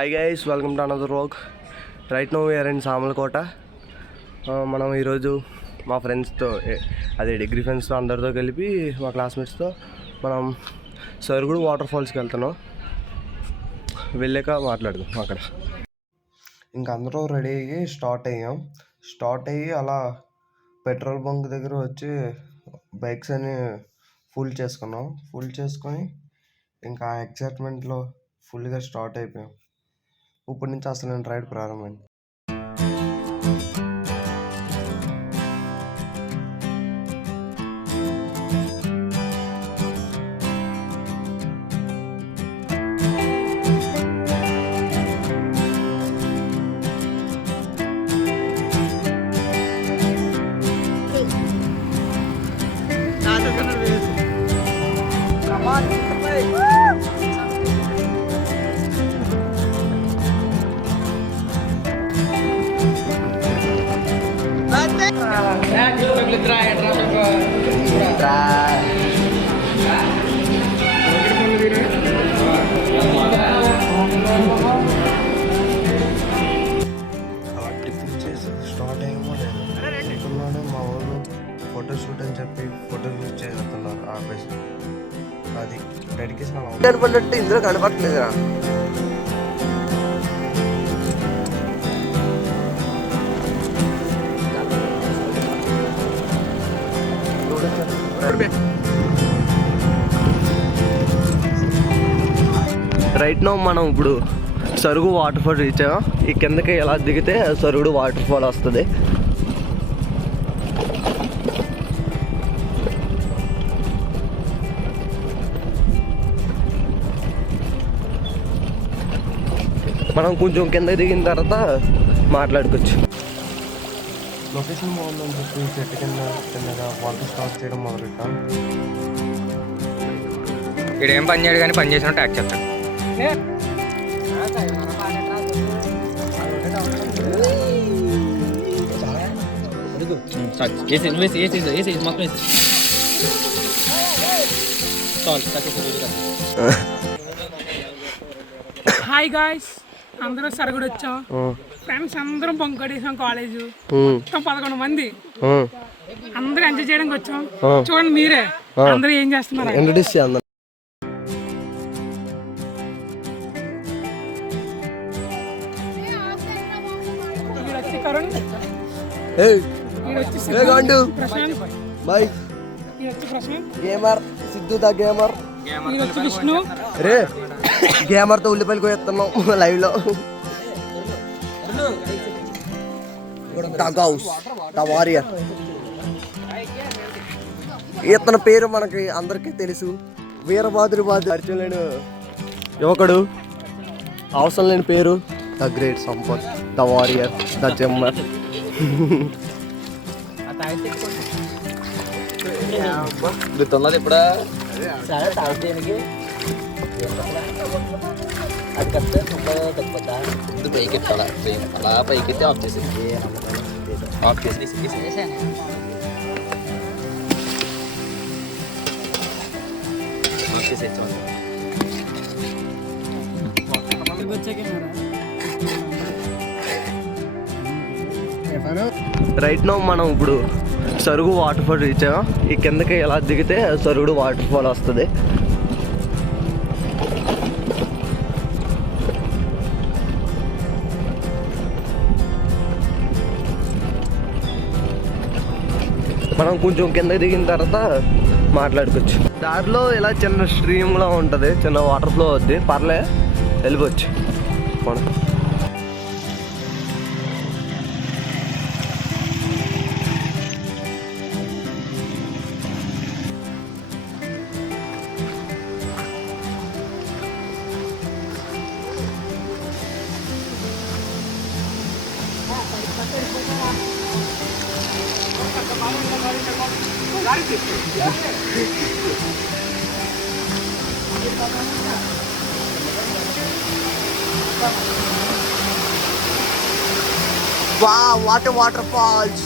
Hi guys, welcome to another vlog. Right now we are in Samalkota. మనం ఈరోజు మా ఫ్రెండ్స్తో అదే డిగ్రీ ఫ్రెండ్స్తో అందరితో కలిపి మా క్లాస్మేట్స్తో మనం సరుగుడు వాటర్ ఫాల్స్కి వెళ్తున్నాం. వెళ్ళాక మాట్లాడదాం అక్కడ. ఇంక అందరూ రెడీ అయ్యి స్టార్ట్ అయ్యి అలా పెట్రోల్ బంక్ దగ్గర వచ్చి బైక్స్ అని ఫుల్ చేసుకొని ఇంకా ఎక్సైట్మెంట్లో ఫుల్గా స్టార్ట్ అయిపోయాం. ఇప్పటి నుంచి అసలు నేను రైడ్ ప్రారంభమైంది. స్టార్ట్ అయ్యేమో లేదు అనుకున్నాను. మా వాళ్ళు ఫోటోషూట్ అని చెప్పి ఫోటోషూట్ చేస్తున్నారు ఆపేసి. అది డెడికేషన్ కనపడినట్టు ఇందులో కనపడలేదురా. రైట్ నో మనం ఇప్పుడు సరుగు వాటర్ ఫాల్ రీచ్ అయ్యాం. ఈ కిందకి ఎలా దిగితే సరుగుడు వాటర్ ఫాల్ వస్తుంది. మనం కొంచెం కింద దిగిన తర్వాత మాట్లాడుకోవచ్చు. లొకేషన్ బాగుందని చెప్పి చెట్టు కిందగా వాటర్ స్టార్ట్ చేయడం మొదలెట్టాం. ఇక్కడ ఏం పని చేయడు కానీ పని చేసినట్టు యాక్ట్ చేస్తాడు. హాయ్ గాయ్స్, అందరూ సరుగుడు వచ్చాం. ఫ్రెండ్స్ అందరం పొంగొట్టేసాం. కాలేజ్ మొత్తం 11 మంది అందరూ ఎంజాయ్ చేయడానికి వచ్చాం. చూడండి మీరే అందరూ ఏం చేస్తున్నారు. గేమర్ తో ఉల్లిపాయలు కోస్తున్నాం లైవ్ లో. వారియర్ ఇతని పేరు మనకి అందరికీ తెలుసు. వీరబాదురి పరిచయం లేని యువకుడు, అవసరం లేని పేరు the great Sampath, the warrior, the jammer. గుర్తున్నది ఇప్పుడు అది కట్టే ముందు పైకి ఎత్తాలా, అలా పైకి ఎత్తే ఆఫ్ చేసేది. ఆఫ్ చేసి రైట్ నో మనం ఇప్పుడు సరుగు వాటర్ ఫాల్ రీచ్ అయ్యాం. ఈ కిందకి ఎలా దిగితే సరుగుడు వాటర్ ఫాల్ వస్తుంది. మనం కొంచెం కింద దిగిన తర్వాత మాట్లాడుకోవచ్చు. దారిలో ఇలా చిన్న స్ట్రీమ్లా ఉంటుంది, చిన్న వాటర్ ఫ్లో అవుద్ది. పర్లే వెళ్ళిపోవచ్చు. Wow, what a waterfalls!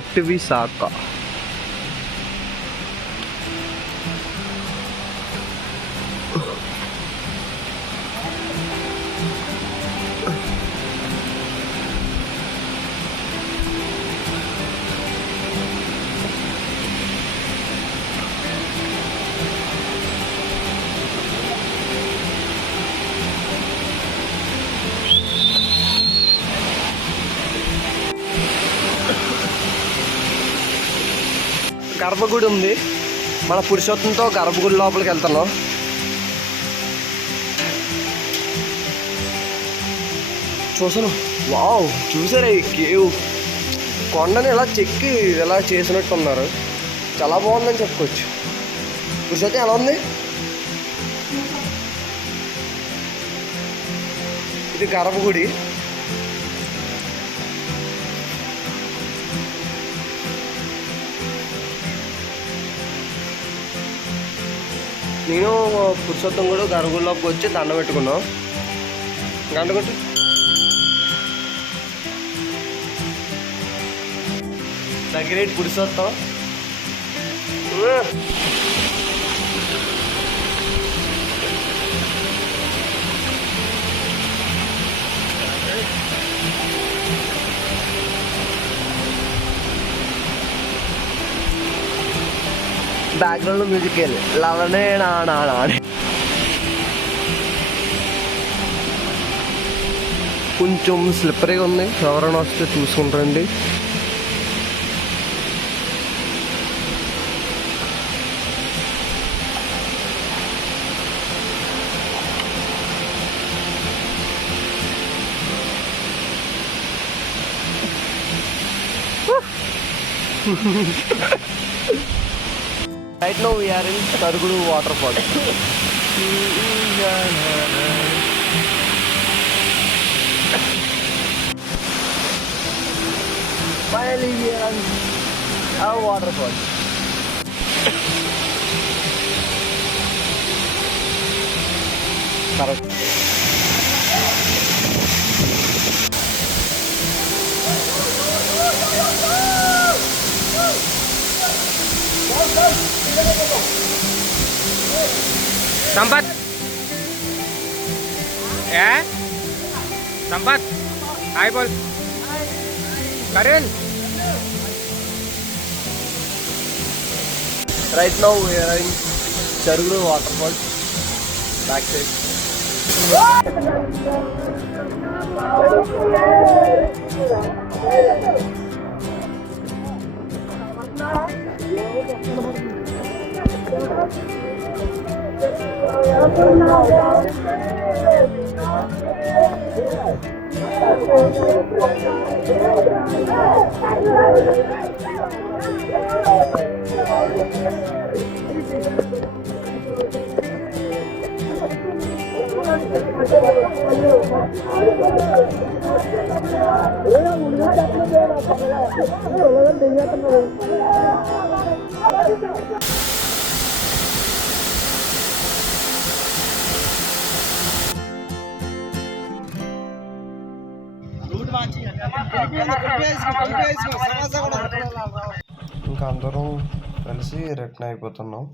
అటవీ శాఖ. గర్భగుడి ఉంది, మన పురుషోత్తంతో గర్భగుడి లోపలికి వెళ్తున్నాం. చూసాను, వావ్, చూసారా ఈ కేవ్? కొండని ఇలా చెక్కి ఇలా చేసినట్టు ఉన్నారు. చాలా బాగుందని చెప్పుకోవచ్చు. పురుషోత్తం ఎలా ఉంది? ఇది గర్భగుడి. నేను పురుషోత్తం కూడా గర్భగుడిలోకి వచ్చి దండ పెట్టుకున్నాం. గంట కొట్టు. దగ్గరేటి పురుషోత్తం. బ్యాక్గ్రౌండ్ మ్యూజిక్ వెళ్ళి లవనే నానా కొంచెం స్లిప్పరీగా ఉంది. ఎవరైనా వస్తే చూసుకుంటారండి. Right now we are in Sarugudu waterfall. Finally we are on our waterfall. Correct. Sampat संपत हाय बोल करण. Right now we are in Sarugudu waterfall. Back side. ఇంకా అందరం కలిసి రిటర్న్ అయిపోతున్నాం.